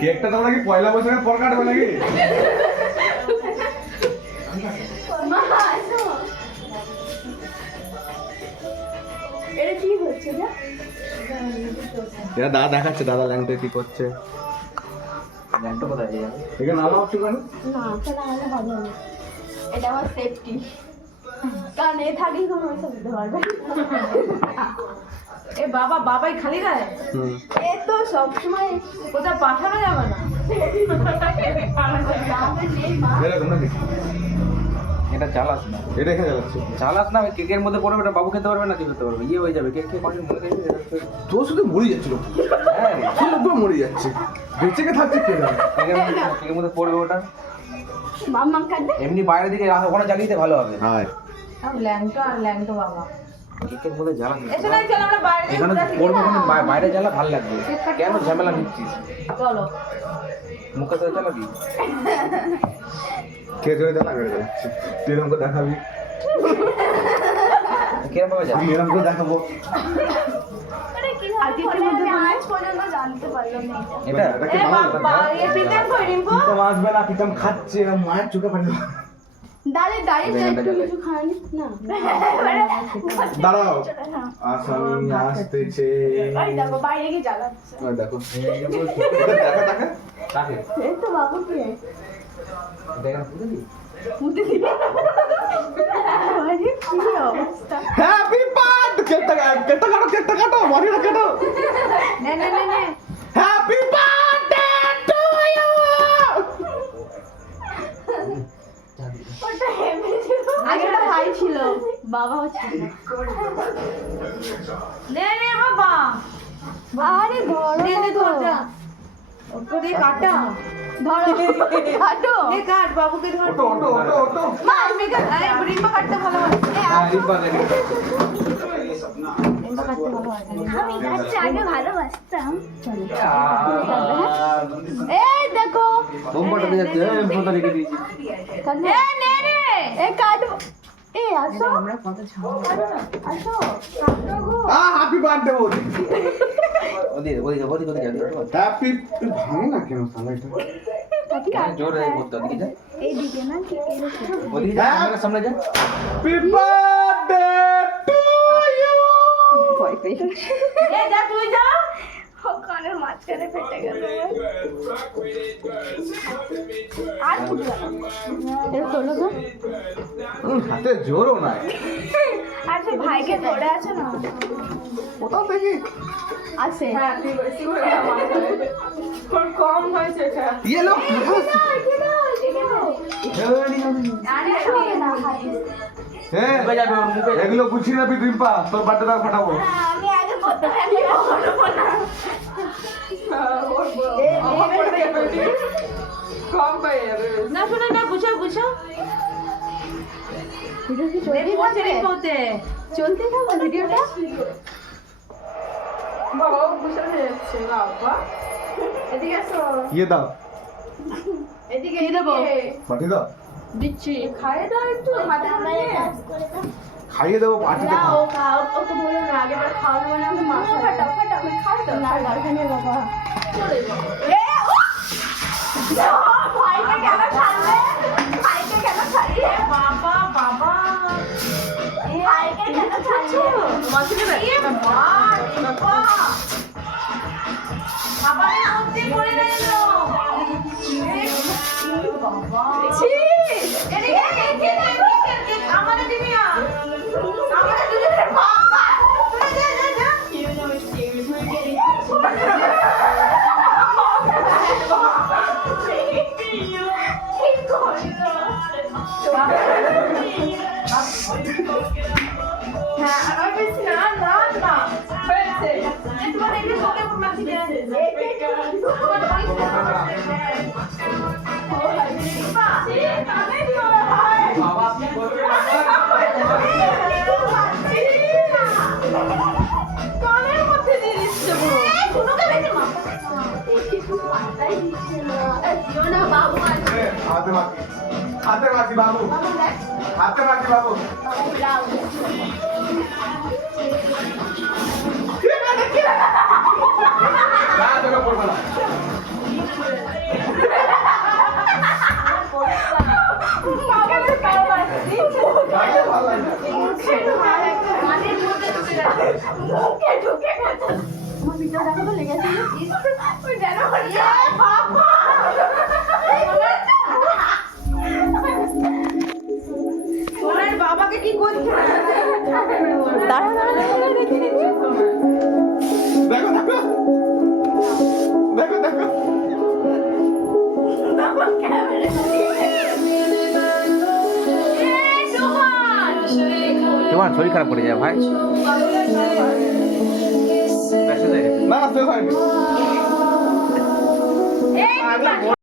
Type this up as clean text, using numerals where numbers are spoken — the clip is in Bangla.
কেকটা তোমরা কি পয়লা বৈশাখের পর কাটবে নাকি? মা আসো। এটা কি হচ্ছে না? এটা দাদা দেখাচ্ছে, দাদা ল্যাংটা কি করছে। ল্যাংটা কোথায় যাবে? এখানে নাম একটু কেন? না, সেটা আমাদের হবে না। এটা আমার সেফটি। কারণ এ থাকলেই কোনো ওইসব দিতে পারবে। এ বাবা, বাবাই খালি গায়ে? এ তো সবসময় কোথাও পাঠানো যাবে না। এরকম নাকি? এটা চালাস না, এটা এখানে যাচ্ছে। চালাস না, কেকের মধ্যে পড়বে, এটা বাবু খেতে পারবে না, কি খেতে পারবে, ইয়ে হয়ে যাবে, কেক খেয়ে কখন মরে যাবে। তোর শুধু মরে যাচ্ছিল, হ্যাঁ, শুধু পুরো মরে যাচ্ছে, বেঁচে কে থাকছে কে জানে। কেকের মধ্যে পড়বে ওটা। মাম্মা কাটবে। এমনি বাইরের দিকে ওখানে জ্বালিয়ে ভালো হবে। হ্যাঁ ল্যাংটো আর ল্যাংটো বাবা। কেকের মধ্যে জ্বালা এসো না, চলো আমরা বাইরে এখানে পড়বে, ওখানে বাইরে জ্বালা ভালো লাগবে। কেন ঝামেলা নিচ্ছিস? চলো। মুখে তো জ্বালাবি। কে জোরে দেখা করে যাচ্ছে, তুই এরকম করে দেখাবি, কিরম ভাবে যাবে? আমি এরকম করে দেখাবো। আর কেকের মধ্যে আজ পর্যন্ত জানতে পারলাম না এটা। এটা এটাকে এ বানানো বাবা, এ পিতাম কই রিম্পু? প্রীতম আসবে না, প্রীতম খাচ্ছে, এরকম মায়ের চোখে পানি। দাঁড়িয়ে একটু কিছু খাওয়ানি না। দাঁড়াও, আসামি আসতেছে। ওই দেখো বাইরে গিয়ে জ্বালাচ্ছে। ওই দেখো, দেখা দেখা কাকে? এই তো বাবুকে দেখা বুঝলি? মুতে দিবে। আরে কি অবস্থা। হ্যাপি বার্থডে, কেকটা কাটো, মারিটা কাটো। নে নে নে নে। Happy birthday to you. ওটা হেভি ছিল। আগে তো ভাই ছিল, বাবাও ছিল। নে নে বাবা। আরে ধরো নে নে তো। ধরটা। ওকে দিয়ে কাটা। ধরো কাটো। এ কাট, বাবুকে ধর। ওটো। মা আমি কাট, এই রিম্পা কাটতে ভালোবাসে। হ্যাঁ, রিম্পা দেখে। রিম্পা কাটতে ভালোবাসে। আমি কাছে আগে ভালোবাসতাম। এই দেখো বোমবাটা দিয়ে যাচ্ছে, বোমটা রেখে দিয়েছি। এ নে রে। এই কাটবো। এই আসো আমরা কত ঝামেলা। আসো কাটো গো। হ্যাপি বার্থডে বলি। ওদিকে হ্যাপি, ভাঙে না কেন সালা এটা? জোর রে করতে, ওদিকে যা, এইদিকে না কি এরকম ওদিকে যা, ক্যামেরার সামনে যা। Happy birthday to you. ভয় পেয়ে এ যা, তুই যা। কানের মাঝখানে ফেটে গেল আর ফুটে গেল। এটা তোলো গো। হাতে জোরও নাই। আর সে ভাইকে ধরে আছে না কোথাও দেখি আছে। হ্যাঁ, তুই বেশি করে আমার কম হয়েছে এটা। ইয়েলো। হ্যাঁ, মুখে যাবে, ওর মুখে যাবে। এগুলো গুছিয়ে রাখবি রিম্পা, তোর বার্থডে দাও ফাটাবো। আমি আগে করতে পারি বলবো না। কম হয়ে যাবে। না শোনা না, গুছাও গুছাও। ভিডিও কি এ পৌঁছে রে পৌঁছে। চলতে থাকো ভিডিওটা। বাবা গুছানো হয়ে যাচ্ছে বাবা। এদিকে আসো। ইয়ে দাও, এদিকে কি দেবো? পাঠিয়ে দাও, দিচ্ছি, খাইয়ে দাও একটু হাতে করে। খাইয়ে দেবো পাঠিয়ে না দাও। ও খাও, ওকে বলো না আগে বার খাওয়ানো মানে আমাকে মাথা ফাটাও আমি খাই দাও না গার্লফ্রেন্ড এর বাবা চলে যাও। ভাইকে কেন ছাড়লে? ভাইকে কেন ছাড়লে? বাবা বাবা। ভাইকে কেন ছাড়লে? মাছকে না। এ বাবা, বাবা। বাবারে মধ্যে পড়ে গেল। বাবা। ছি! এদিকে এদিকে এদিকে আমারে দিবি না। আমারে দিবি না বাবা। তুই যা যা যা। হ্যাঁ, আর বেশি না, না, না। হয়েছে। তোমার এগুলো সঙ্গে মাছি দিয়েছে। তোমার বাড়ি বাবা, আপনি বলবেন বাবা। কানের মধ্যে দিয়ে দিচ্ছে পুরো। বাবু আছে হাতে মাখি বাবু, হাতে মাখি বাবু। না, তোকে বলবো না। ঢুকে গেছে। আমার ভিডিও দেখো তো লেগেছে ওই যেন বলছে, বাবা! ওনার বাবাকে কি করছে? দাঁড়া দেখে নিচ্ছি দেখো দেখো দেখো দেখো বাবা ক্যামেরা তোমার শরীর খারাপ করে যায় ভাই ব্যস্ত হয়ে গেছে। না না শেষ হয়নি এই